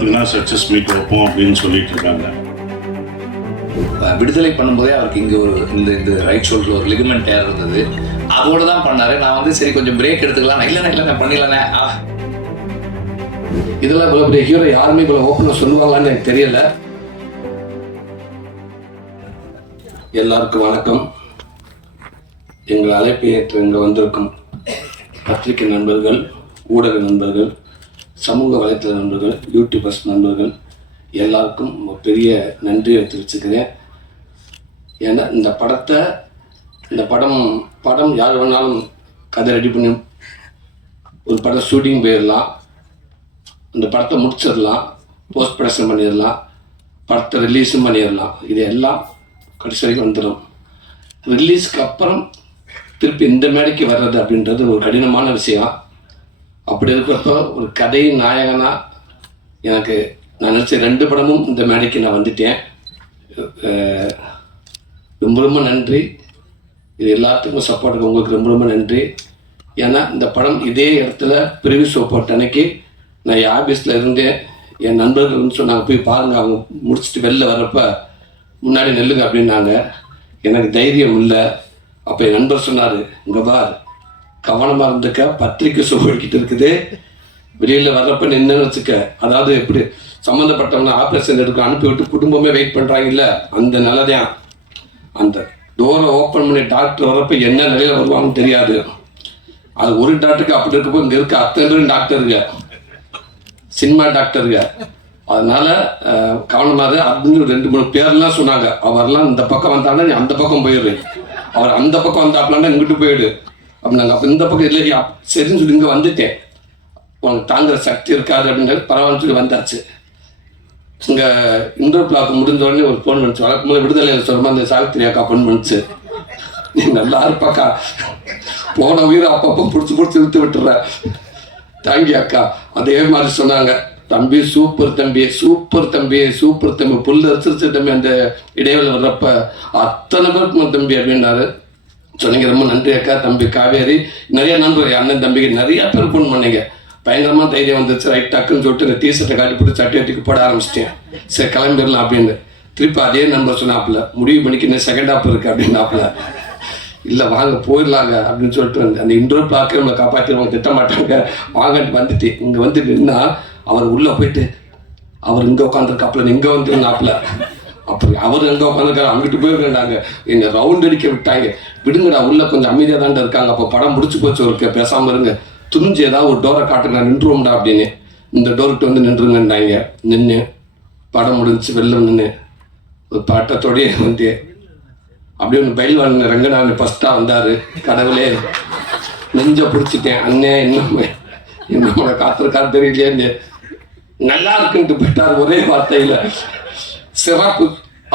படத்துக்குன்னா success meet வைப்போம் அப்படின்னு சொல்லிட்டு இருக்காங்க. விடுதலை பண்ணும்போதே அவருக்கு இங்கே ஒரு இந்த ரைட் ஷோல்டரில் ஒரு லிகமெண்ட் டேர் இருந்தது. அதோடு தான் பண்ணார். நான் சரி கொஞ்சம் பிரேக் எடுத்துக்கலாம், இல்லைண்ணே பண்ணிடலானே. இதெல்லாம் இவ்வளோ பெரிய ஹீரோ யாருமே இவ்வளோ ஓப்பனாக சொல்லுவாங்களான்னு எனக்கு தெரியல. எல்லாருக்கும் வணக்கம். எங்கள் அழைப்பை ஏற்று இங்கே வந்திருக்கும் பத்திரிகை நண்பர்கள், ஊடக நண்பர்கள், சமூக வலைத்தள நண்பர்கள், யூடியூபர்ஸ் நண்பர்கள் எல்லாருக்கும் பெரிய நன்றியை தெரிவிச்சுக்கிறேன். ஏன்னா இந்த படம் யார் வேணாலும் கதை ரெடி பண்ணி ஒரு படம் ஷூட்டிங் போயிடலாம், இந்த படத்தை முடிச்சிடலாம், போஸ்ட் ப்ரொடக்ஷன் பண்ணிடலாம், படத்தை ரிலீஸும் பண்ணிடலாம். இது எல்லாம் கடைசி வரைக்கும் வந்துடும். ரிலீஸ்க்கு அப்புறம் திருப்பி இந்த மேடைக்கு வர்றது அப்படின்றது ஒரு கடினமான விஷயம். அப்படி இருக்கிறப்ப ஒரு கதை நாயகனா எனக்கு நான் நினச்ச 2 படமும் இந்த மேடைக்கு நான் வந்துட்டேன். ரொம்ப ரொம்ப நன்றி. இது எல்லாத்துக்கும் சப்போர்ட்டுக்கு உங்களுக்கு ரொம்ப ரொம்ப நன்றி. ஏன்னா இந்த படம் இதே இடத்துல ப்ரிவ்யூ ஷோ போட்ட அன்னைக்கு நான் என் ஆஃபீஸில் இருந்தேன். என் நண்பர்கள் சொன்னாங்க போய் பாருங்கள், அவங்க முடிச்சுட்டு வெளில வர்றப்ப முன்னாடி நெல்லுங்க அப்படின்னாங்க. எனக்கு தைரியம் இல்லை. அப்போ என் நண்பர் சொன்னார், இங்கே பார், கவனமாக இருந்துக்க, பத்திரிக்கை ஷோ போய்கிட்டு இருக்குது, வெளியில் வர்றப்ப நின்று வச்சுக்க. அதாவது எப்படி சம்மந்தப்பட்டவங்க ஆப்ரேஷன் எடுக்க அனுப்பிவிட்டு குடும்பமே வெயிட் பண்ணுறாங்கல்ல, அந்த நிலைதான். அந்த டோரை ஓப்பன் பண்ணி டாக்டர் வர்றப்ப என்ன நிலையில் வருவாங்கன்னு தெரியாது. அது ஒரு டாக்டருக்கு அப்படி இருக்கப்போ இங்கே இருக்க அத்தனை பேரும் டாக்டருங்க, சினிமா டாக்டருங்க. அதனால கவனமாக அப்படின்னு 2-3 பேர்லாம் சொன்னாங்க. அவர்லாம் இந்த பக்கம் வந்தாங்கன்னா நீ அந்த பக்கம் போயிடு, அவர் அந்த பக்கம் வந்தாப்லான்னா இங்கிட்டு போயிடு அப்படின்னாங்க. அப்போ இந்த பக்கம் இல்லை, சரின்னு சொல்லி இங்கே வந்துட்டேன். உனக்கு தாங்குற சக்தி இருக்காது அப்படின்றது பரவாயில்ல சொல்லி வந்தாச்சு. இங்கே இன்டோர் பிளாக் முடிஞ்ச உடனே ஒரு ஃபோன் பண்ணிச்சு. வழக்கம்போது விடுதலையில் சொல்லுமா அந்த சாவித்திரி அக்கா ஃபோன் பண்ணிச்சு, நீ நல்லா இருப்பாக்கா, போன உயிரை அப்பப்போ பிடிச்சி இழுத்து விட்டுற, தேங்க்யூ அக்கா. அதே மாதிரி சொன்னாங்க, தம்பி சூப்பர் தம்பி, சூப்பர் தம்பி, சூப்பர் தம்பி, புல் அரிசிச்சு தம்பி. அந்த இடைவெளி வர்றப்ப அத்தனை பேருக்கு தம்பி அப்படின்னாரு. சொன்னீங்க, ரொம்ப நன்றி அக்கா. தம்பி காவேரி, நிறைய நண்பர், அண்ணன் தம்பிக்கு நிறைய பேர் ஃபோன் பண்ணீங்க. பயங்கரமாக தைரியம் வந்துச்சு. ரைட் டக்குன்னு சொல்லிட்டு இந்த டிஷர்ட்டை காட்டி போட்டு சட்டியட்டுக்கு போட ஆரம்பிச்சிட்டேன். சரி கிளம்பிடலாம் அப்படின்னு. திருப்பி அதே நண்பர் சொன்னாப்புல, முடிவு பண்ணிக்கு இன்னும் செகண்ட் ஹாப் இருக்குது அப்படின்னாப்புல. இல்லை வாங்க போயிடலாங்க அப்படின்னு சொல்லிட்டு வந்து அந்த இன்டோர் பிளாக்கே நம்மளை காப்பாற்றிடுவாங்க, திட்ட மாட்டாங்க, வாங்கன்ட்டு வந்துட்டு இங்கே வந்து நின்னா அவர் உள்ளே போயிட்டு அவர் இங்கே உட்காந்துருக்காப்புல, இங்கே வந்துருந்தாப்புல. அப்படி அவர் எங்கே உட்காந்துருக்காரு, அங்கிட்டு போயிருக்காங்க. என்னை ரவுண்ட் அடிக்க விட்டாங்க. விடுங்கடா, உள்ள கொஞ்சம் அமைதியாக தாண்டா இருக்காங்க, அப்போ படம் முடிச்சு போச்சு, ஒரு பேசாமல் இருங்க, துணிஞ்சு ஏதாவது ஒரு டோரை காட்டுங்க, நின்றுவோம்டா அப்படின்னு. இந்த டோர்கிட்ட வந்து நின்றுங்கன்னாங்க. நின்று படம் முடிஞ்சு வெளில நின்று ஒரு பட்டத்தோடையே வந்து அப்படியே ஒன்று பயில்வான் ரங்கநாதன் ஃபஸ்ட்டாக வந்தார். கடவுளே நெஞ்ச பிடிச்சிட்டேன், அண்ணே என்னோட காத்திருக்காரு தெரியலையே, நல்லா இருக்குன்ட்டு போயிட்டார். ஒரே வார்த்தையில் சிறப்பு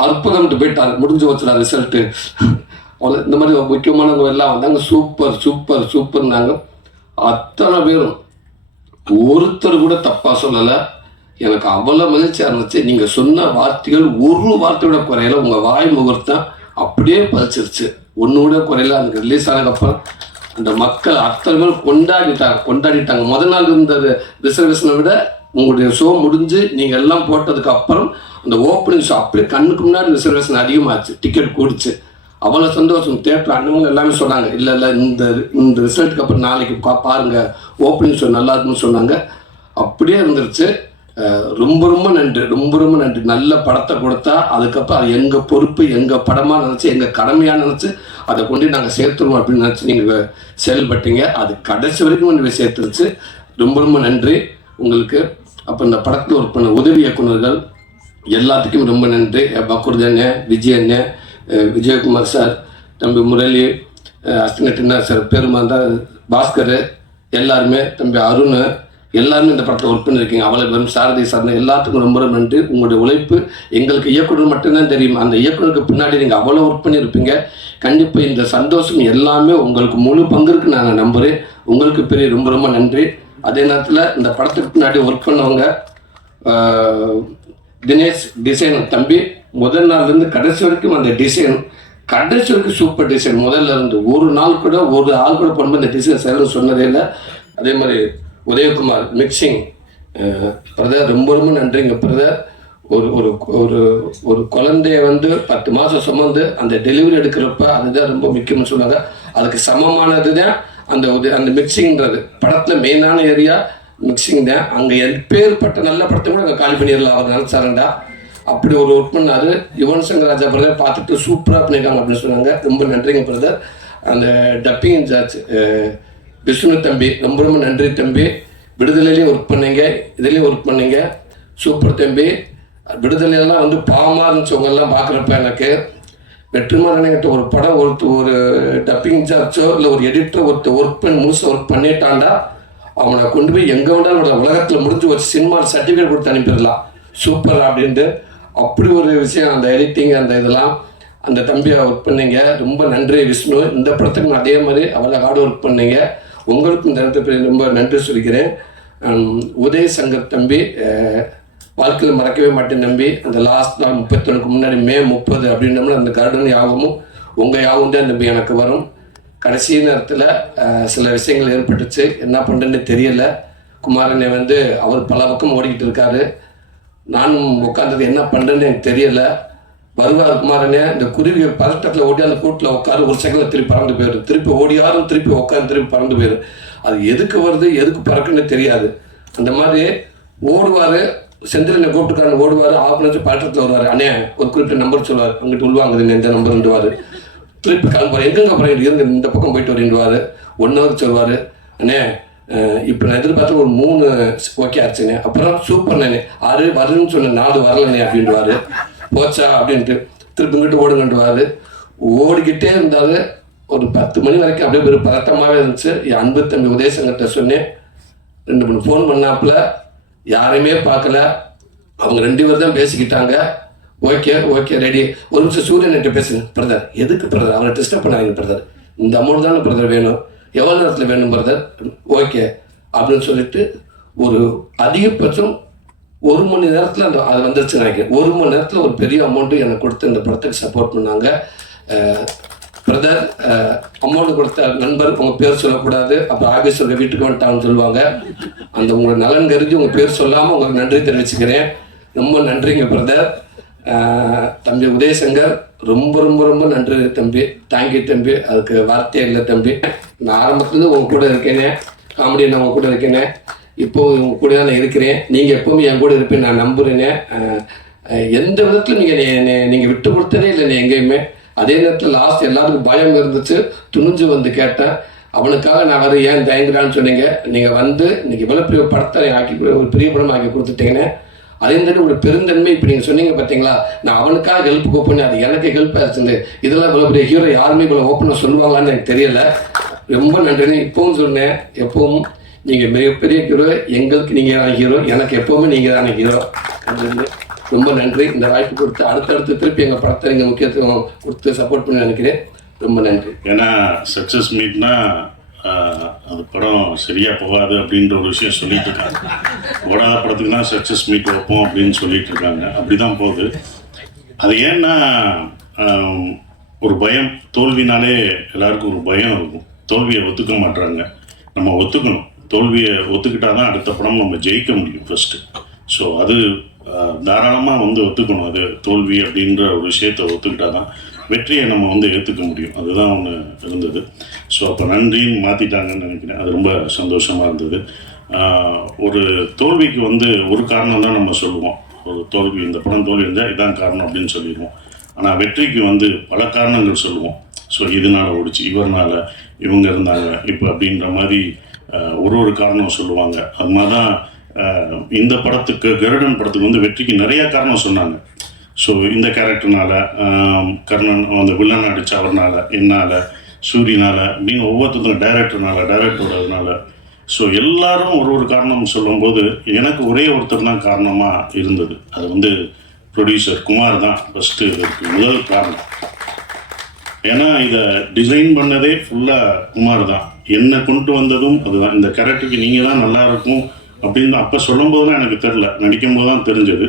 அற்புதம்ட்டு போயிட்டார். முடிஞ்சு வச்சுடா ரிசல்ட்டு. இந்த மாதிரி முக்கியமானவங்க எல்லாம் வந்தாங்க. சூப்பர் சூப்பர் சூப்பர்னாங்க. அத்தனை பேரும் ஒருத்தர் கூட தப்பாக சொல்லலை. எனக்கு அவ்வளோ மகிழ்ச்சியாக இருந்துச்சு. நீங்கள் சொன்ன வார்த்தைகள் ஒரு வார்த்தையோட குறையில, உங்கள் வாய் முகூர்த்தம் அப்படியே பதிச்சிருச்சு, ஒன்று கூட குறையில. அதுக்கு ரிலீஸ் ஆனதுக்கப்புறம் அந்த மக்கள் அத்தனை பேர் கொண்டாடிட்டாங்க. முதல் நாள் இருந்த ரிசர்வேஷனை விட உங்களுடைய ஷோ முடிஞ்சு நீங்கள் எல்லாம் போட்டதுக்கு அப்புறம் அந்த ஓப்பனிங் ஷோ அப்படியே கண்ணுக்கு முன்னாடி ரிசர்வேஷன் அதிகமாகிடுச்சு, டிக்கெட் கூடிச்சு. அவ்வளோ சந்தோஷம். தேட்டர் அண்ணவங்க எல்லாமே சொன்னாங்க, இல்லை இந்த ரிசல்ட்டுக்கு அப்புறம் நாளைக்கு பாருங்கள் ஓப்பனிங் ஷோ நல்லா இருக்குன்னு சொன்னாங்க. அப்படியே இருந்துருச்சு. ரொம்ப ரொம்ப நன்றி, ரொம்ப ரொம்ப நன்றி. நல்ல படத்தை கொடுத்தா அதுக்கப்புறம் அது எங்கள் பொறுப்பு, எங்கள் படமாக நினச்சி, எங்கள் கடமையாக நினச்சி அதை கொண்டு நாங்கள் சேர்த்துருவோம் அப்படின்னு நினச்சி நீங்கள் செயல்பட்டீங்க. அது கடைசி வரைக்கும் கொண்டு சேர்த்துருச்சு. ரொம்ப ரொம்ப நன்றி உங்களுக்கு. அப்போ இந்த படத்தில் ஒர்க் பண்ண உதவி இயக்குநர்கள் எல்லாத்துக்கும் ரொம்ப நன்றி. பக்குர்தண்ணே, விஜயண்ணே, விஜயகுமார் சார், தம்பி முரளி, அஸ்டினா சார், பெருமாந்தா, பாஸ்கர், எல்லாருமே, தம்பி அருண், எல்லாருமே இந்த படத்தில் ஒர்க் பண்ணியிருக்கீங்க. அவ்வளோ பேரும், சாரதி சார்ந்த எல்லாத்துக்கும் ரொம்ப ரொம்ப நன்றி. உங்களுடைய உழைப்பு எங்களுக்கு இயக்குனர் மட்டும்தான் தெரியும். அந்த இயக்குனருக்கு பின்னாடி நீங்கள் அவ்வளோ ஒர்க் பண்ணியிருப்பீங்க. கண்டிப்பாக இந்த சந்தோஷம் எல்லாமே உங்களுக்கு முழு பங்கு இருக்குன்னு நான் நம்புகிறேன். உங்களுக்கு பெரிய ரொம்ப ரொம்ப நன்றி. அதே நேரத்தில் இந்த படத்துக்கு பின்னாடி ஒர்க் பண்ணவங்க தினேஷ் டிசைன் தம்பி, முதல் நாள்லேருந்து கடைசி வரைக்கும் அந்த டிசைன் கடைசி வரைக்கும் சூப்பர் டிசைன். முதல்ல இருந்து ஒரு நாள் கூட ஒரு ஆள் கூட பண்ணும்போது இந்த டிசைன் செய்யணும்னு சொன்னதே இல்லை. அதே மாதிரி உதயகுமார் மிக்சிங் பிரதர் ரொம்ப ரொம்ப நன்றிங்க பிரதர். ஒரு ஒரு ஒரு ஒரு குழந்தைய வந்து 10 மாதம் சுமந்து அந்த டெலிவரி எடுக்கிறப்ப அதுதான் ரொம்ப முக்கியம்னு சொன்னாங்க. அதுக்கு சமமானது தான் அந்த மிக்சிங்கிறது. படத்தில் மெயினான ஏரியா மிக்சிங் தான். அங்கே எப்பேற்பட்ட நல்ல படத்தை கூட அங்கே காலி பண்ணிடலாம் அவர் நினச்சாரண்டா. அப்படி ஒரு ஒர்க் பண்ணார். யுவன் சங்கர் ராஜா பிரதர் பார்த்துட்டு சூப்பராக பண்ணியிருக்காங்க அப்படின்னு சொன்னாங்க. ரொம்ப நன்றிங்க பிரதர். அந்த டப்பிங் இன்சார்ஜ் விஷ்ணு தம்பி ரொம்ப ரொம்ப நன்றி தம்பி. விடுதலையிலையும் ஒர்க் பண்ணீங்க, இதுலேயும் ஒர்க் பண்ணீங்க, சூப்பர் தம்பி. விடுதலையெல்லாம் வந்து பாவமாக இருந்துச்சவங்கெல்லாம் பார்க்குறப்ப எனக்கு வெற்றிமாறன்கிட்ட ஒரு படம் ஒரு டப்பிங் இன்சார்ஜோ இல்லை ஒரு எடிட்டர் ஒர்க் பண்ணி முழுசாக ஒர்க் பண்ணிட்டாண்டா அவனை கொண்டு போய் எங்கே வேண்டாலும் உலகத்தில் முடிஞ்சு வச்சு சினிமாவில் சர்டிஃபிகேட் கொடுத்து அனுப்பிடலாம் சூப்பர் அப்படின்ட்டு. அப்படி ஒரு விஷயம் அந்த எடிட்டிங் அந்த இதெல்லாம் அந்த தம்பியை ஒர்க் பண்ணீங்க. ரொம்ப நன்றி விஷ்ணு. இந்த படத்துக்கு அதே மாதிரி அவ்வளோ ஹார்ட் ஒர்க் பண்ணீங்க. உங்களுக்கும் இந்த இடத்துல ரொம்ப நன்றி சொல்லிக்கிறேன். உதய சங்கர் தம்பி வாழ்க்கையில் மறக்கவே மாட்டேன் தம்பி. அந்த லாஸ்ட் நாள் 31க்கு முன்னாடி May 30 அப்படின்னோம்னா அந்த கார்டன் யாகமும் உங்கள் யாகம் தான் தம்பி எனக்கு வரும். கடைசி நேரத்தில் சில விஷயங்கள் ஏற்பட்டுச்சு, என்ன பண்ணுறேன்னு தெரியலை. குமாரனை வந்து அவர் பல பக்கம் ஓடிக்கிட்டு இருக்காரு. நானும் உட்காந்தது என்ன பண்ணுறேன்னு எனக்கு தெரியலை. வருவார் குமாரனே, இந்த குருவி பதட்டத்தில் ஓடி அந்த கூட்டில் உட்காரு, ஒரு செகண்டில் திருப்பி பறந்து போயிடும், திருப்பி ஓடியாரும் திருப்பி உட்காந்து திருப்பி பறந்து போயிடும். அது எதுக்கு வருது எதுக்கு பறக்குன்னு தெரியாது. அந்த மாதிரி ஓடுவார், செந்திலனை கூப்பிட்டுக்காரன் ஓடுவார், ஆஃப்னு பதட்டத்தில் வருவார். அண்ணே ஒரு குறிப்பிட்ட நம்பர் சொல்லுவார், அங்கிட்டு உள்வாங்குதுங்க இந்த நம்பர்ன்றுவார். திருப்பி கிளம்புவார், எங்கெங்க அப்புறம் இருங்க இந்த பக்கம் போயிட்டு வரேன்டுவார். 1 hour சொல்லுவார். அண்ணே இப்போ நான் எதிர்பார்த்து ஒரு 3 ஓகே ஆச்சுண்ணே. அப்புறம் சூப்பர் நானே 6 வருன்னு சொன்னேன், 4 வரலண்ணே அப்படின்வார். போச்சா அப்படின்ட்டு திருப்பி இங்கிட்டு ஓடுங்கன்றுவார். ஓடிக்கிட்டே இருந்தார். ஒரு 10 மணி வரைக்கும் அப்படியே ஒரு பதட்டமாகவே இருந்துச்சு. என் அன்பு தம்பி உதயசங்கர்கிட்ட சொன்னேன். 2 3 ஃபோன் பண்ணாப்புல யாரையுமே பார்க்கல. அவங்க 2 பேர் தான் பேசிக்கிட்டாங்க. Okay ready. ஒரு நிமிஷம் சூரியன்கிட்ட பேசுங்க பிரதர். எதுக்கு பிரதர் அவரை டிஸ்டர்ப் பண்ணாதீங்க பிரதர், இந்த அமௌண்ட் தானே பிரதர் வேணும், எவ்வளோ நேரத்தில் வேணும் பிரதர், ஓகே அப்படின்னு சொல்லிட்டு ஒரு அதிகபட்சம் 1 மணி நேரத்தில் அது வந்துருச்சு நினைக்கிறேன். 1 மணி நேரத்தில் ஒரு பெரிய அமௌண்ட்டு எனக்கு கொடுத்து இந்த படத்துக்கு சப்போர்ட் பண்ணாங்க. பிரதர் அமௌண்ட் கொடுத்த நண்பர் உங்கள் பேர் சொல்லக்கூடாது, அப்புறம் ஆஃபீஸருக்கு வீட்டுக்கு வந்துட்டான்னு சொல்லுவாங்க. அந்த உங்களை நலன் கருதி உங்கள் பேர் சொல்லாமல் உங்களுக்கு நன்றி தெரிவிச்சுக்கிறேன். ரொம்ப நன்றிங்க பிரதர். தம்பி உதயசங்கர் ரொம்ப ரொம்ப ரொம்ப நன்றி தம்பி. தேங்க்யூ தம்பி, அதுக்கு வார்த்தையே இல்லை தம்பி. நான் ஆரம்பத்துலேருந்து உங்கள் கூட இருக்கேனே, காமெடி நான் உங்கள் கூட இருக்கேனே, இப்போது உங்கள் கூட தான் நான் இருக்கிறேன். நீங்கள் எப்போவுமே என் கூட இருப்பேன் நான் நம்புகிறேனே. எந்த விதத்தில் நீங்கள் விட்டு கொடுத்ததே இல்லை எங்கேயுமே. அதே நேரத்தில் லாஸ்ட் எல்லாருக்கும் பயம் இருந்துச்சு, துணிஞ்சு வந்து கேட்டேன். அவனுக்காக நான் வர ஏன் தயங்குறான்னு சொன்னீங்க. நீங்கள் வந்து இன்னைக்கு இவ்வளோ பெரிய படத்தை ஆக்கி ஒரு பெரிய படம் ஆக்கி கொடுத்துட்டீங்கன்னு. அதே மாதிரி ஒரு பெருந்தன்மை இப்போ நீங்கள் சொன்னீங்க பார்த்தீங்களா, நான் அவனுக்காக ஹெல்ப் பண்ணி அது எனக்கு ஹெல்ப் ஆச்சுருந்து. இதெல்லாம் இவ்வளோ பெரிய ஹீரோ யாருமே இவ்வளோ ஓப்பனாக சொல்லுவாங்களான்னு எனக்கு தெரியல. ரொம்ப நன்றின்னு இப்பவும் சொன்னேன். எப்பவும் நீங்கள் மிகப்பெரிய ஹீரோ, எங்களுக்கு நீங்கள் தான் ஹீரோ, எனக்கு எப்போவுமே நீங்கள் தானே ஹீரோ. ரொம்ப நன்றி. இந்த வாய்ப்பு கொடுத்து அடுத்தடுத்து திருப்பி எங்கள் படத்தை நீங்கள் முக்கியத்துவம் கொடுத்து சப்போர்ட் பண்ணி நினைக்கிறேன். ரொம்ப நன்றி. ஏன்னா சக்ஸஸ் மீட்னா அது படம் சரியாக போகாது அப்படின்ற ஒரு விஷயம் சொல்லிட்டு இருக்காங்க. ஓடாத படத்துக்கு தான் சக்ஸஸ் மீட் வைப்போம் அப்படின்னு சொல்லிட்டு இருக்காங்க. அப்படி தான் போகுது. அது ஏன்னா ஒரு பயம், தோல்வினாலே எல்லாருக்கும் ஒரு பயம் இருக்கும். தோல்வியை ஒத்துக்க மாட்டுறாங்க. நம்ம ஒத்துக்கணும். தோல்வியை ஒத்துக்கிட்டா தான் அடுத்த படம் நம்ம ஜெயிக்க முடியும் ஃபஸ்ட்டு. ஸோ அது தாராளமாக வந்து ஒத்துக்கணும். அது தோல்வி அப்படின்ற ஒரு விஷயத்தை ஒத்துக்கிட்டா தான் வெற்றியை நம்ம வந்து ஏற்றுக்க முடியும். அதுதான் ஒன்று இருந்தது. ஸோ அப்போ நன்றின்னு மாற்றிட்டாங்கன்னு நினைக்கிறேன். அது ரொம்ப சந்தோஷமாக இருந்தது. ஒரு தோல்விக்கு வந்து ஒரு காரணம் தான் நம்ம சொல்லுவோம். ஒரு தோல்வி, இந்த படம் தோல்வி இருந்தால் இதான் காரணம் அப்படின்னு சொல்லிடுவோம். ஆனால் வெற்றிக்கு வந்து பல காரணங்கள் சொல்லுவோம். ஸோ இதனால் ஓடிச்சு, இவர்னால், இவங்க இருந்தாங்க இப்போ அப்படின்ற மாதிரி ஒரு காரணம் சொல்லுவாங்க. அது மாதிரி தான் இந்த படத்துக்கு, கருடன் படத்துக்கு வந்து வெற்றிக்கு நிறைய காரணம் சொன்னாங்க. ஸோ இந்த கேரக்டர்னால, கர்ணன் அந்த வில்லன் அடித்த அவர்னால, என்னால், சூரியனால் அப்படின்னு ஒவ்வொருத்தரும் டைரக்டரோடதுனால. ஸோ எல்லாரும் ஒரு காரணம் சொல்லும்போது எனக்கு ஒரே ஒருத்தர் தான் காரணமாக இருந்தது. அது வந்து ப்ரொடியூசர் குமார் தான் ஃபஸ்ட்டு இதுக்கு முதல் காரணம். ஏன்னா இதை டிசைன் பண்ணதே ஃபுல்லாக குமார் தான். என்னை கொண்டு வந்ததும் அதுதான். இந்த கேரக்டருக்கு நீங்கள் தான் நல்லாயிருக்கும் அப்படின்னு அப்போ சொல்லும்போது தான் எனக்கு தெரில, நடிக்கும் போது தான் தெரிஞ்சது.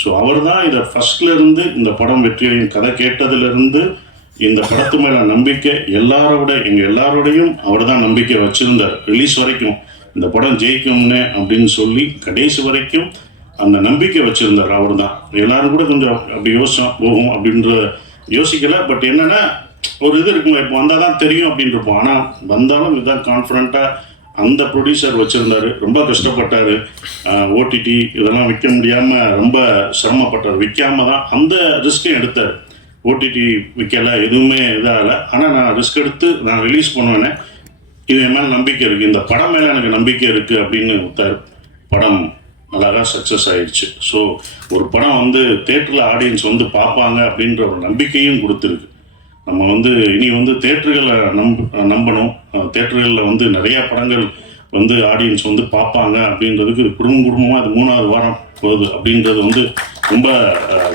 ஸோ அவர் தான் இதை ஃபஸ்ட்லேருந்து இந்த படம் வெற்றியையும் கதை கேட்டதுலேருந்து இந்த படத்து மேலே நம்பிக்கை எங்கள் எல்லாரோடையும் அவர் தான் நம்பிக்கை வச்சுருந்தார். ரிலீஸ் வரைக்கும் இந்த படம் ஜெயிக்கும்னு அப்படின்னு சொல்லி கடைசி வரைக்கும் அந்த நம்பிக்கை வச்சுருந்தார். அவர் தான் எல்லாரும் கூட கொஞ்சம் அப்படி யோசிச்சோம் போகும் அப்படின்ற யோசிக்கலை. பட் என்னென்னா ஒரு இது இருக்குங்க, இப்போ வந்தால் தான் தெரியும் அப்படின்னு இருப்போம். ஆனால் வந்தாலும் இதுதான் கான்ஃபிடண்ட்டாக அந்த ப்ரொடியூசர் வச்சுருந்தார். ரொம்ப கஷ்டப்பட்டார். ஓடிடி இதெல்லாம் விற்க முடியாமல் ரொம்ப சிரமப்பட்டார். விற்காம தான் அந்த ரிஸ்க்கையும் எடுத்தார். ஓடிடி விற்கலை, எதுவுமே இதாகலை. ஆனால் நான் ரிஸ்க் எடுத்து நான் ரிலீஸ் பண்ணுவேனே, இது என் மேலே நம்பிக்கை இருக்குது, இந்த படம் மேலே எனக்கு நம்பிக்கை இருக்குது அப்படின்னு விட்டார். படம் அழகாக சக்ஸஸ் ஆயிடுச்சு. ஸோ ஒரு படம் வந்து தேட்டரில் ஆடியன்ஸ் வந்து பார்ப்பாங்க அப்படின்ற ஒரு நம்பிக்கையும் கொடுத்துருக்கு. நம்ம வந்து இனி வந்து தேட்டர்களை நம்பணும். தேட்டர்களில் வந்து நிறையா படங்கள் வந்து ஆடியன்ஸ் வந்து பார்ப்பாங்க அப்படின்றதுக்கு குடும்பமாக அது 3வது வாரம் போகுது அப்படின்றது வந்து ரொம்ப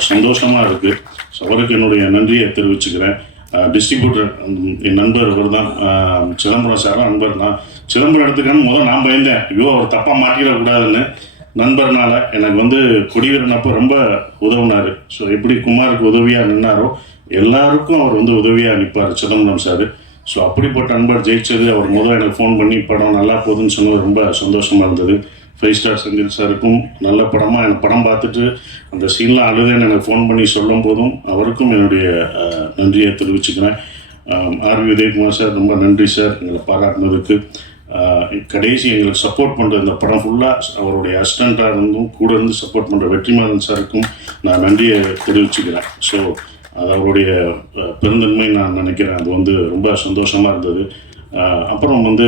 சந்தோஷமாக இருக்குது. ஸோ அவருக்கு என்னுடைய நன்றியை தெரிவிச்சுக்கிறேன். டிஸ்ட்ரிபியூட்டர் என் நண்பர் அவர் தான், சிதம்பரம் சாரும் நண்பர் தான். சிதம்பரம் எடுத்துக்கான்னு முதல் நான் பயந்தேன், ஐயோ அவர் தப்பாக மாட்டிடக்கூடாதுன்னு. நண்பர்னால எனக்கு வந்து கொடிவீரனப்போ ரொம்ப உதவுனார். ஸோ எப்படி குமாருக்கு உதவியாக நின்னாரோ எல்லாருக்கும் அவர் வந்து உதவியாக நிற்பார் சிதம்பரம் சார். ஸோ அப்படிப்பட்ட நண்பர் ஜெயிச்சது. அவர் முதல்ல எனக்கு ஃபோன் பண்ணி படம் நல்லா போகுதுன்னு சொன்னது ரொம்ப சந்தோஷமாக இருந்தது. 5 ஸ்டார் செந்தில் சாருக்கும் நல்ல படமாக எனக்கு படம் பார்த்துட்டு அந்த சீன்லாம் அழுதுன்னு எனக்கு ஃபோன் பண்ணி சொல்லும் போதும் அவருக்கும் என்னுடைய நன்றியை தெரிவிச்சுக்கிறேன். ஆர்வி உதயகுமார் சார் ரொம்ப நன்றி சார் எங்களை பாராட்டினதுக்கு. கடைசி எங்களுக்கு சப்போர்ட் பண்ணுற இந்த படம் ஃபுல்லாக அவருடைய அசிஸ்டண்ட்டாக இருந்தும் கூட இருந்து சப்போர்ட் பண்ணுற வெற்றிமாறன் சாருக்கும் நான் நன்றியை தெரிவிச்சுக்கிறேன். ஸோ அது அவருடைய பெருந்தன்மை நான் நினைக்கிறேன். அது வந்து ரொம்ப சந்தோஷமாக இருந்தது. அப்புறம் வந்து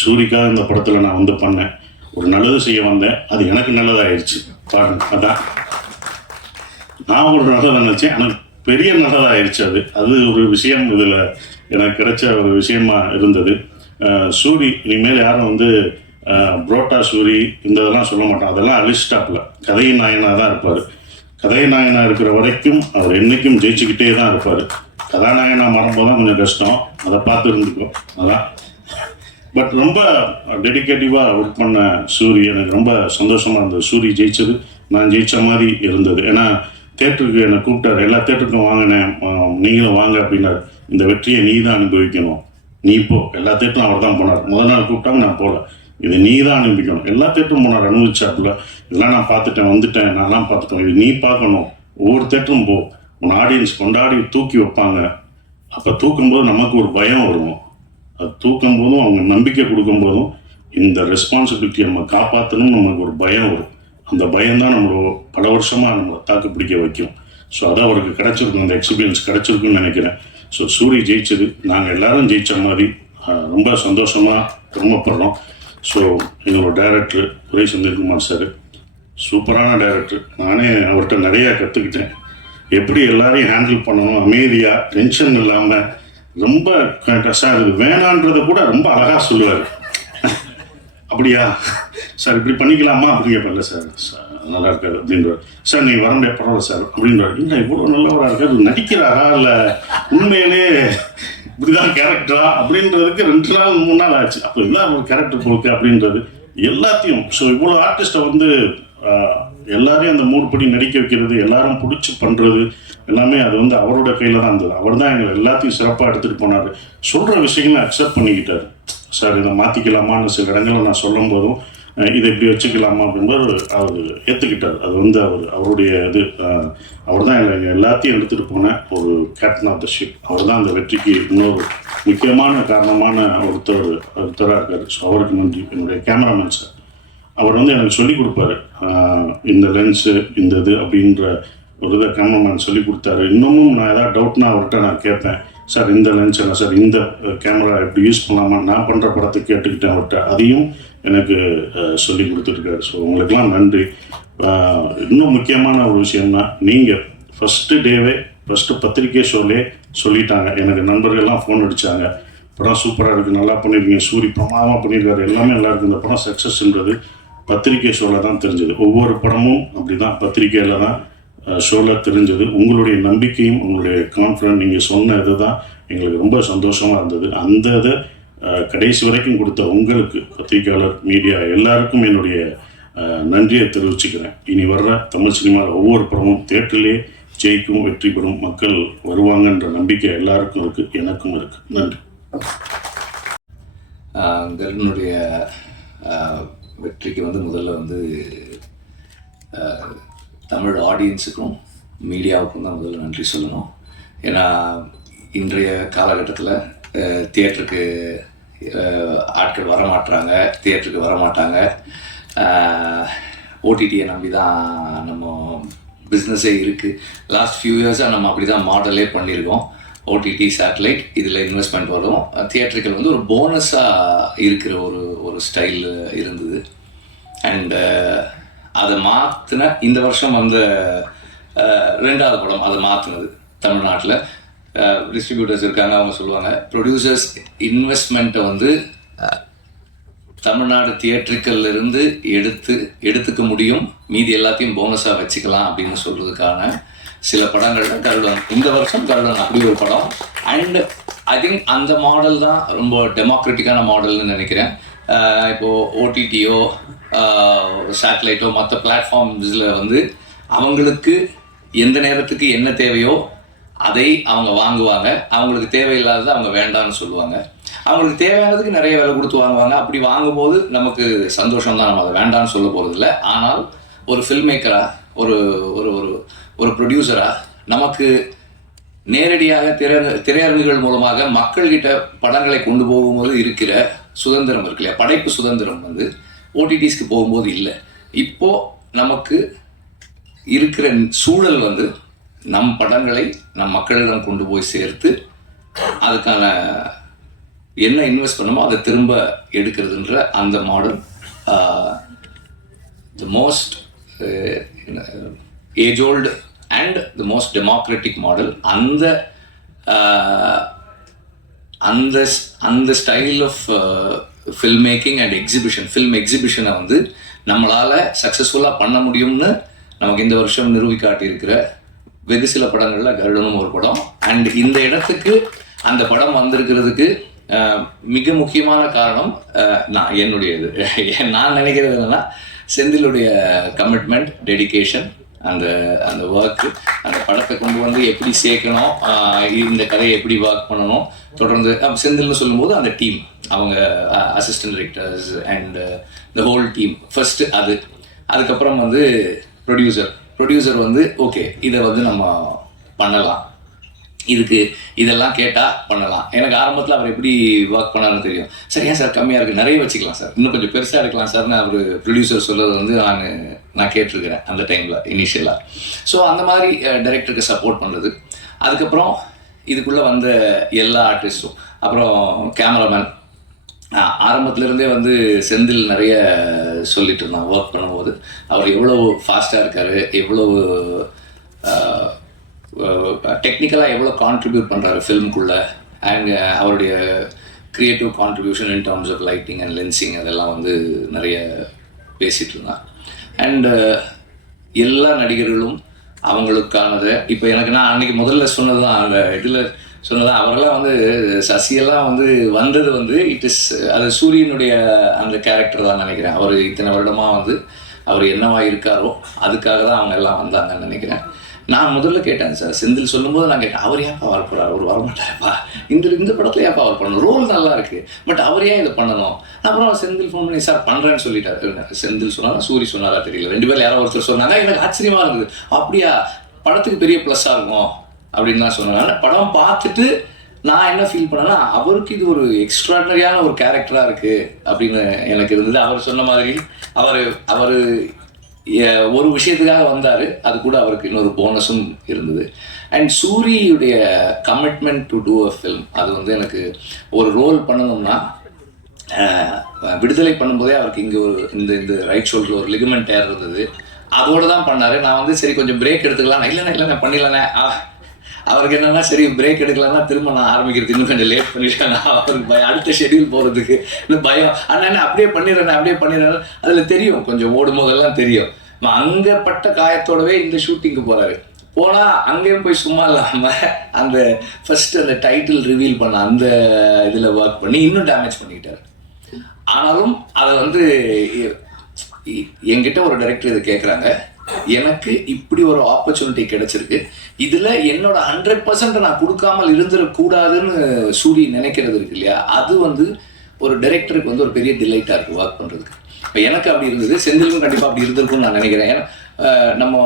சூரிக்காக இந்த படத்தில் நான் வந்து பண்ணேன். ஒரு நல்லது செய்ய வந்தேன், அது எனக்கு நல்லதாகிடுச்சு பாருங்க. அதான் நான் ஒரு நல்லதாக நினச்சேன், எனக்கு பெரிய நல்லதாகிடுச்சு. அது ஒரு விஷயம் இதில் எனக்கு கிடைச்ச ஒரு விஷயமா இருந்தது. சூரி இனிமேல் யாரும் வந்து புரோட்டா சூரி இந்த இதெல்லாம் சொல்ல மாட்டோம். அதெல்லாம் அலிஸ்டாப்பில் கதையின் நாயனாக தான் இருப்பார். கதைநாயனாக இருக்கிற வரைக்கும் அவர் என்றைக்கும் ஜெயிச்சுக்கிட்டே தான் இருப்பார். கதாநாயகனாக மாறும்போது தான் கொஞ்சம் கஷ்டம், அதை பார்த்து இருந்துக்கும். அதான் பட் ரொம்ப டெடிக்கேட்டிவாக ஒர்க் பண்ண சூரி எனக்கு ரொம்ப சந்தோஷமாக இருந்தது. சூரி ஜெயிச்சது நான் ஜெயித்த மாதிரி இருந்தது. ஏன்னா தேட்டருக்கு என்னை கூப்பிட்டார், எல்லா தேட்டருக்கும் வாங்கினேன், நீங்களும் வாங்க அப்படின்னாரு. இந்த வெற்றியை நீ தான் அனுபவிக்கணும், நீ போ. எல்லா தேட்டரும் அவர் தான் போனார். முதல் நாள் கூப்பிட்டாங்க, நான் போகல. இது நீ தான் அனுபவிக்கணும். எல்லா தேட்டரும் போனார், அனுபவிச்சாப்புல. இதெல்லாம் நான் பார்த்துட்டேன், வந்துட்டேன், நான்லாம் பார்த்துட்டேன், இது நீ பார்க்கணும். ஒவ்வொரு தேட்டரும் போ, உன் ஆடியன்ஸ் கொண்டாடி தூக்கி வைப்பாங்க. அப்போ தூக்கும்போது நமக்கு ஒரு பயம் வரும். அது தூக்கும் போதும் அவங்க நம்பிக்கை கொடுக்கும்போதும் இந்த ரெஸ்பான்சிபிலிட்டியை நம்ம காப்பாற்றணும்னு நமக்கு ஒரு பயம் வரும். அந்த பயம்தான் நம்ம பல வருஷமாக நம்ம தாக்கு பிடிக்க வைக்கும். ஸோ அதான் அவருக்கு கிடச்சிருக்கும், அந்த எக்ஸ்பீரியன்ஸ் கிடச்சிருக்குன்னு நினைக்கிறேன். ஸோ சூரி ஜெயிச்சது நாங்கள் எல்லாரும் ஜெயித்த மாதிரி ரொம்ப சந்தோஷமாக பெருமைப்படுறோம். ஸோ எங்களோட டைரக்டர் துரை செந்தில்குமார் சார் சூப்பரான டைரக்டர். நானே அவர்கிட்ட நிறையா கற்றுக்கிட்டேன். எப்படி எல்லாரையும் ஹேண்டில் பண்ணணும், அமைதியாக டென்ஷன் இல்லாமல் ரொம்ப சார் இது வேணான்றதை கூட ரொம்ப அழகாக சொல்லுவார். அப்படியா சார் இப்படி பண்ணிக்கலாமா அப்படின்னு கேட்பேன். சார் நல்லா இருக்காது அப்படின்றார். சார் நீங்கள் வர முடியாது, பரவாயில்ல சார் அப்படின்றார். இல்லை இவ்வளோ நல்லவராக இருக்காது, நடிக்கிறாரா இல்லை உண்மையிலே இப்படிதான் கேரக்டரா அப்படின்றதுக்கு 2 நாள் 3 நாள் ஆச்சு. அப்போ இதுதான் ஒரு கேரக்டர் போக்கு அப்படின்றது எல்லாத்தையும். ஸோ இவ்வளோ ஆர்டிஸ்ட்டை வந்து எல்லாரையும் அந்த மூடுபடி நடிக்க வைக்கிறது, எல்லாரும் பிடிச்சி பண்ணுறது எல்லாமே அது வந்து அவரோட கையில் தான் இருந்தது. அவர் தான் எங்களை எல்லாத்தையும் சிறப்பாக எடுத்துகிட்டு போனார். சொல்கிற விஷயங்களை அக்செப்ட் பண்ணிக்கிட்டார். சார் இதை மாற்றிக்கலாமான்னு சில இடங்களில் நான் சொல்லும் போதும் இதை இப்படி வச்சுக்கலாமா அப்படின்றது அவர் ஏற்றுக்கிட்டார். அது வந்து அவருடைய இது அவர் தான் எங்கள் எல்லாத்தையும் எடுத்துகிட்டு போன ஒரு கேப்டன் ஆஃப் த ஷிப். அவர் தான் அந்த வெற்றிக்கு இன்னொரு முக்கியமான காரணமான ஒருத்தராக இருக்கார். ஸோ அவருக்கு நன்றி. என்னுடைய கேமராமேன் சார், அவர் வந்து எனக்கு சொல்லிக் கொடுப்பாரு, இந்த லென்ஸு இந்த இது அப்படின்ற ஒரு இதை கேமராமேன் சொல்லி கொடுத்தாரு. இன்னமும் நான் ஏதாவது டவுட்னா அவர்கிட்ட நான் கேட்பேன், சார் இந்த லென்ஸ் என்ன சார், இந்த கேமரா எப்படி யூஸ் பண்ணலாமா, நான் பண்ணுற படத்தை கேட்டுக்கிட்டேன் அவர்கிட்ட. அதையும் எனக்கு சொல்லி கொடுத்துருக்காரு. ஸோ உங்களுக்கெல்லாம் நன்றி. இன்னும் முக்கியமான ஒரு விஷயம்னா, நீங்கள் ஃபஸ்ட்டு பத்திரிக்கை ஷோலே சொல்லிட்டாங்க. எனக்கு நண்பர்கள்லாம் ஃபோன் அடித்தாங்க, படம் சூப்பராக இருக்குது, நல்லா பண்ணியிருக்கீங்க, சூரி பிரமாதமாக பண்ணியிருக்காரு, எல்லாமே நல்லா இருக்குது. இந்த படம் சக்ஸஸ்ன்றது பத்திரிக்கை ஷோவில் தான் தெரிஞ்சது. ஒவ்வொரு படமும் அப்படி தான் பத்திரிக்கையில் தான் ஷோவில் தெரிஞ்சது. உங்களுடைய நம்பிக்கையும் உங்களுடைய கான்ஃபிடன்ட், நீங்கள் சொன்ன இது தான் எங்களுக்கு ரொம்ப சந்தோஷமாக இருந்தது. அந்த இதை கடைசி வரைக்கும் கொடுத்த உங்களுக்கு, பத்திரிக்கையாளர், மீடியா எல்லாருக்கும் என்னுடைய நன்றியை தெரிவிச்சுக்கிறேன். இனி வர்ற தமிழ் சினிமாவில் ஒவ்வொரு படமும் தியேட்டர்லேயே ஜெயிக்கும், வெற்றி பெறும், மக்கள் வருவாங்கன்ற நம்பிக்கை எல்லாருக்கும் இருக்குது, எனக்கும் இருக்குது. நன்றி. கருடனுடைய வெற்றிக்கு வந்து முதல்ல வந்து தமிழ் ஆடியன்ஸுக்கும் மீடியாவுக்கும் தான் முதல்ல நன்றி சொல்லணும். ஏன்னா இன்றைய காலகட்டத்தில் தியேட்டருக்கு ஆட்கள் வரமாட்டாங்க, தியேட்டருக்கு வரமாட்டாங்க. ஓடிடியை நம்பி தான் நம்ம பிஸ்னஸே இருக்குது. லாஸ்ட் ஃபியூ இயர்ஸாக நம்ம அப்படி தான் மாடலே பண்ணியிருக்கோம். ஓடிடி, சேட்டலைட், இதில் இன்வெஸ்ட்மெண்ட் வரும். தியேட்டர்கள் வந்து ஒரு போனஸாக இருக்கிற ஒரு ஸ்டைல் இருந்தது. அண்டு அதை மாற்றின இந்த வருஷம் வந்த 2வது படம் அதை மாற்றினது தமிழ்நாட்டில். டிஸ்ட்ரிபியூட்டர்ஸ் இருக்காங்க, அவங்க சொல்லுவாங்க ப்ரொடியூசர்ஸ் இன்வெஸ்ட்மெண்ட்டை வந்து தமிழ்நாடு தியேட்டருக்கல்ல இருந்து எடுத்துக்க முடியும், மீதி எல்லாத்தையும் போனஸாக வச்சுக்கலாம் அப்படின்னு சொல்கிறதுக்கான சில படங்கள்ல கருடன், இந்த வருஷம் கருடன் அப்படி ஒரு படம். அண்ட் ஐ திங்க் அந்த மாடல் தான் ரொம்ப டெமோக்ராட்டிக்கான மாடல்னு நினைக்கிறேன். இப்போது ஓடிடியோ சேட்டலைட்டோ மற்ற பிளாட்ஃபார்ம்ஸில் வந்து அவங்களுக்கு எந்த நேரத்துக்கு என்ன தேவையோ அதை அவங்க வாங்குவாங்க. அவங்களுக்கு தேவையில்லாததை அவங்க வேண்டாம்னு சொல்லுவாங்க. அவங்களுக்கு தேவையானதுக்கு நிறைய விலை கொடுத்து வாங்குவாங்க. அப்படி வாங்கும்போது நமக்கு சந்தோஷம் தான், நம்ம அதை வேண்டாம்னு சொல்ல போகிறதில்ல. ஆனால் ஒரு ஃபில்ம் மேக்கராக, ஒரு ஒரு ஒரு ஒரு ப்ரொடியூசராக நமக்கு நேரடியாக திரையரங்குகள் மூலமாக மக்கள்கிட்ட படங்களை கொண்டு போகும்போது இருக்கிற சுதந்திரம் இருக்கு இல்லையா, படைப்பு சுதந்திரம் வந்து ஓடிடிஸ்க்கு போகும்போது இல்லை. இப்போது நமக்கு இருக்கிற சூழல் வந்து நம் படங்களை நம் மக்களிடம் கொண்டு போய் சேர்த்து அதுக்கான என்ன இன்வெஸ்ட் பண்ணணுமோ அதை திரும்ப எடுக்கிறதுன்ற அந்த model the most age old and the most democratic model. அந்த style of film making and exhibition, film எக்ஸிபிஷனை வந்து நம்மளால் சக்ஸஸ்ஃபுல்லாக பண்ண முடியும்னு நமக்கு இந்த வருஷம் நிரூபிக்காட்டியிருக்கிற வெகு சில படங்களில் கருடனும் ஒரு படம். அண்ட் இந்த இடத்துக்கு அந்த படம் வந்திருக்கிறதுக்கு மிக முக்கியமான காரணம் நான் நினைக்கிறது என்னன்னா, செந்திலுடைய கமிட்மெண்ட், டெடிகேஷன், அந்த ஒர்க்கு, அந்த படத்தை கொண்டு வந்து எப்படி சேர்க்கணும், இந்த கதையை எப்படி ஒர்க் பண்ணணும், தொடர்ந்து செந்தில்னு சொல்லும்போது அந்த டீம், அவங்க assistant directors and the whole team first. அதுக்கப்புறம் வந்து ப்ரொடியூசர் வந்து ஓகே இதை வந்து நம்ம பண்ணலாம், இதெல்லாம் கேட்டால் பண்ணலாம். எனக்கு ஆரம்பத்தில் அவர் எப்படி ஒர்க் பண்ணாருன்னு தெரியும். சார் ஏன் சார் கம்மியாக இருக்குது, நிறைய வச்சுக்கலாம் சார், இன்னும் கொஞ்சம் பெருசாக எடுக்கலாம் சார்னு அவர் ப்ரொடியூசர் சொல்கிறது வந்து நான் கேட்டிருக்கிறேன் அந்த டைமில் இனிஷியலாக. ஸோ அந்த மாதிரி டைரக்டருக்கு சப்போர்ட் பண்ணுறது. அதுக்கப்புறம் இதுக்குள்ளே வந்த எல்லா ஆர்டிஸ்ட்டும், அப்புறம் கேமராமேன், ஆரம்பத்துலேருந்தே வந்து செந்தில் நிறைய சொல்லிட்டு இருந்தான் ஒர்க் பண்ணும்போது. அவர் எவ்வளோ ஃபாஸ்ட்டாக இருக்கார், எவ்வளவு டெக்னிக்கலாக எவ்வளோ கான்ட்ரிபியூட் பண்ணுறாரு ஃபில்முக்குள்ளே, அண்ட் அவருடைய creative contribution in terms of lighting and lensing அதெல்லாம் வந்து நிறைய பேசிகிட்டு இருந்தான். அண்டு எல்லா நடிகர்களும் அவங்களுக்கானதை இப்போ எனக்கு நான் அன்றைக்கி முதல்ல சொன்னது தான், அந்த இதில் சொன்னதான், அவரெல்லாம் வந்து சசியெல்லாம் வந்து வந்தது வந்து அது சூரியனுடைய அந்த கேரக்டர் தான் நினைக்கிறேன். அவர் இத்தனை வருடமாக வந்து அவர் என்னவா இருக்காரோ அதுக்காக தான் அவங்க எல்லாம் வந்தாங்கன்னு நினைக்கிறேன். நான் முதல்ல கேட்டேன் சார், செந்தில் சொல்லும்போது நான் கேட்டேன், அவர் ஏன்ப்பா அவர் போகிறார், அவர் வரமாட்டாருப்பா, இந்த படத்தில் ஏன்ப்பா அவர் பண்ணணும், ரோல் நல்லா இருக்குது, பட் அவர் ஏன் இதை பண்ணணும். அப்புறம் செந்தில் ஃபோன் பண்ணி சார் பண்ணுறேன்னு சொல்லிட்டாரு. செந்தில் சொன்னாரா சூரி சொன்னாரா தெரியல, 2 பேர் யாரோ ஒருத்தர் சொன்னாங்க. எனக்கு ஆச்சரியமாக இருந்தது, அப்படியா படத்துக்கு பெரிய ப்ளஸ்ஸாக இருக்கும் அப்படின்னு தான் சொன்னாங்க. படம் பார்த்துட்டு நான் என்ன ஃபீல் பண்ணேன்னா, அவருக்கு இது ஒரு எக்ஸ்ட்ராடனரியான ஒரு கேரக்டராக இருக்குது அப்படின்னு எனக்கு இருந்தது. அவர் சொன்ன மாதிரி அவர் ஒரு விஷயத்துக்காக வந்தார், அது கூட அவருக்கு இன்னொரு போனஸும் இருந்தது. அண்ட் சூரியுடைய commitment to do a film, அது வந்து எனக்கு ஒரு ரோல் பண்ணணும்னா, விடுதலை பண்ணும்போதே அவருக்கு இங்கே இந்த ரைட் ஷோல்டரில் ஒரு லிகமெண்ட் டேர் இருந்தது, அதோடு தான் பண்ணார். நான் வந்து சரி கொஞ்சம் பிரேக் எடுத்துக்கலாம், இல்லைண்ணே பண்ணிடலானே. அவருக்கு என்னன்னா சரி பிரேக் எடுக்கலாம்னா திரும்ப நான் ஆரம்பிக்கிறது இன்னும் கொஞ்சம் லேட் பண்ணிட்டேன், அவருக்கு அடுத்த ஷெட்யூல் போகிறதுக்கு இன்னும் பயம். ஆனால் அப்படியே பண்ணிடுறேன். அதில் தெரியும், கொஞ்சம் ஓடும் போதெல்லாம் தெரியும். அங்கே பட்ட காயத்தோடவே இந்த ஷூட்டிங்கு போகிறாரு. போனால் அங்கேயும் போய் சும்மா இல்லாமல் அந்த ஃபஸ்ட்டு அந்த டைட்டில் ரிவீல் பண்ண அந்த இதில் ஒர்க் பண்ணி இன்னும் டேமேஜ் பண்ணிக்கிட்டார். ஆனாலும் அதை வந்து என்கிட்ட ஒரு டைரக்டர் இதை கேட்குறாங்க, எனக்கு இப்படி ஒரு ஆப்பர்ச்சுனிட்டி கிடைச்சிருக்கு, இதில் என்னோட 100% நான் கொடுக்காமல் இருந்துடக்கூடாதுன்னு சூரி நினைக்கிறது இருக்கு இல்லையா, அது வந்து ஒரு டைரக்டருக்கு வந்து ஒரு பெரிய டிலைட்டாக இருக்குது ஒர்க் பண்ணுறதுக்கு. இப்போ எனக்கு அப்படி இருந்தது, செந்திலுக்கும் கண்டிப்பாக அப்படி இருந்திருக்கும்னு நான் நினைக்கிறேன். ஏன்னா நம்ம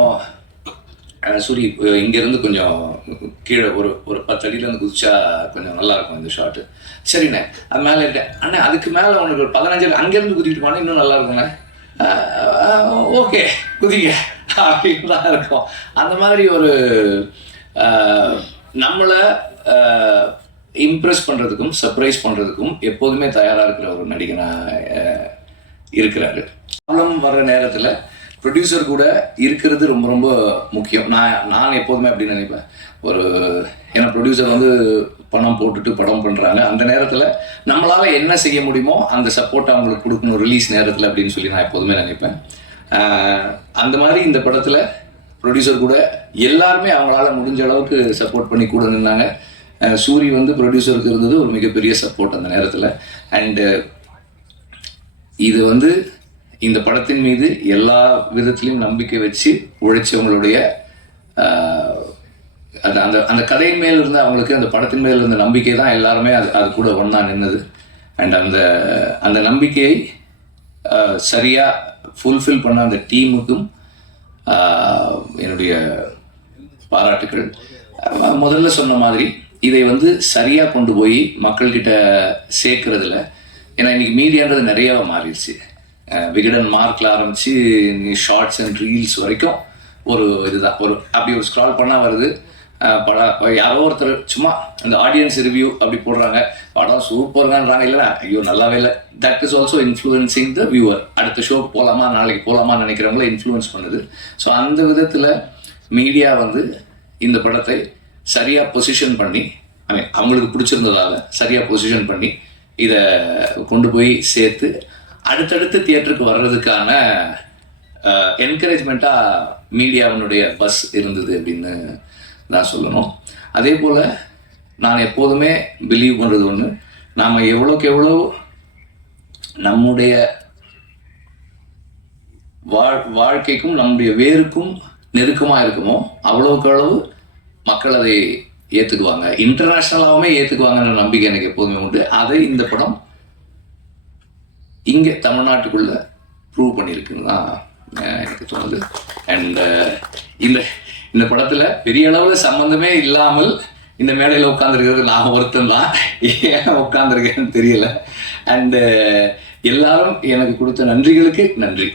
சூரி இங்கேருந்து கொஞ்சம் கீழே ஒரு 10 அடியிலேருந்து குதிச்சா கொஞ்சம் நல்லாயிருக்கும் இந்த ஷாட்டு. சரிண்ணே அது மேலே இருக்கேன் அண்ணே, அதுக்கு மேலே உனக்கு ஒரு 15 அடி அங்கேருந்து குதிக்கிட்டு போனால் இன்னும் நல்லா இருக்குண்ணே. ஓகே குதிங்க அப்படின்னு தான் இருக்கும். அந்த மாதிரி ஒரு நம்மளை இம்ப்ரெஸ் பண்ணுறதுக்கும் சர்ப்ரைஸ் பண்ணுறதுக்கும் எப்போதுமே தயாராக இருக்கிற ஒரு நடிகனாக இருக்கிறாரு. ப்ராப்ளம் வர்ற நேரத்தில் ப்ரொடியூசர் கூட இருக்கிறது ரொம்ப ரொம்ப முக்கியம். நான் எப்போதுமே அப்படி நினைப்பேன். ஏன்னா ப்ரொடியூசர் வந்து பணம் போட்டுட்டு படம் பண்ணுறாங்க, அந்த நேரத்தில் நம்மளால் என்ன செய்ய முடியுமோ அந்த சப்போர்ட் அவங்களுக்கு கொடுக்கணும் ரிலீஸ் நேரத்தில் அப்படின்னு சொல்லி நான் எப்போதுமே நினைப்பேன். அந்த மாதிரி இந்த படத்தில் ப்ரொடியூசர் கூட எல்லாருமே அவங்களால முடிஞ்ச அளவுக்கு சப்போர்ட் பண்ணி கூட நின்னாங்க. சூரி வந்து ப்ரொடியூசருக்கு இருந்தது ஒரு மிகப்பெரிய சப்போர்ட் அந்த நேரத்தில். அண்டு இது வந்து இந்த படத்தின் மீது எல்லா விதத்திலையும் நம்பிக்கை வச்சு உழைச்சவங்களுடைய அந்த அந்த கதையின் மேல் இருந்த அவங்களுக்கு அந்த படத்தின் மேல் இருந்த நம்பிக்கை தான் எல்லாருமே அது கூட ஒன்றா நின்னது. அண்ட் அந்த நம்பிக்கையை சரியாக ஃபுல்ஃபில் பண்ண அந்த டீமுக்கும் என்னுடைய பாராட்டுக்கள். முதல்ல சொன்ன மாதிரி இதை வந்து சரியாக கொண்டு போய் மக்கள்கிட்ட சேர்க்கறதுல, ஏன்னா இன்னைக்கு மீடியான்றது நிறையாவே மாறிடுச்சு. விகடன் மார்க்கில் ஆரம்பித்து நீ ஷார்ட்ஸ் அண்ட் ரீல்ஸ் வரைக்கும் ஒரு இதுதான், அப்படி ஒரு ஸ்க்ரால் பண்ணால் வருது. யாரோ ஒருத்தர் சும்மா அந்த ஆடியன்ஸ் ரிவ்யூ அப்படி போடுறாங்க, படம் சூப்பர்கான்றாங்க, இல்லைனா ஐயோ நல்லாவே இல்லை. That is also influencing the viewer. அடுத்த ஷோக்கு போகலாமா நாளைக்கு போகலாமான்னு நினைக்கிறவங்கள இன்ஃப்ளூயன்ஸ் பண்ணுது. ஸோ அந்த விதத்தில் மீடியா வந்து இந்த படத்தை சரியாக பொசிஷன் பண்ணி, அவங்களுக்கு பிடிச்சிருந்ததால் சரியாக பொசிஷன் பண்ணி இதை கொண்டு போய் சேர்த்து அடுத்தடுத்து தியேட்டருக்கு வர்றதுக்கான என்கரேஜ்மெண்ட்டாக மீடியாவினுடைய பஸ் இருந்தது அப்படின்னு தான் சொல்லணும். அதே போல் நான் எப்போதுமே பிலீவ் பண்ணுறது ஒன்று, நாம் எவ்வளோக்கு எவ்வளோ நம்முடைய வாழ்க்கைக்கும் நம்முடைய வேருக்கும் நெருக்கமாக இருக்குமோ அவ்வளோக்கு அளவு மக்கள் அதை ஏற்றுக்குவாங்க, இன்டர்நேஷ்னலாகவுமே ஏற்றுக்குவாங்கன்ற நம்பிக்கை எனக்கு எப்போதுமே உண்டு. அதை இந்த படம் இங்கே தமிழ்நாட்டுக்குள்ளே ப்ரூவ் பண்ணியிருக்குன்னு தான் எனக்கு தோணுது. அண்ட் இந்த படத்தில் பெரிய அளவில் சம்மந்தமே இல்லாமல் இந்த மேடையில் உட்காந்துருக்கிறது நான் ஒருத்தன் தான். ஏன் உட்காந்துருக்கேன்னு தெரியல. அண்டு எல்லாரும் எனக்கு கொடுத்த நன்றிகளுக்கு நன்றி.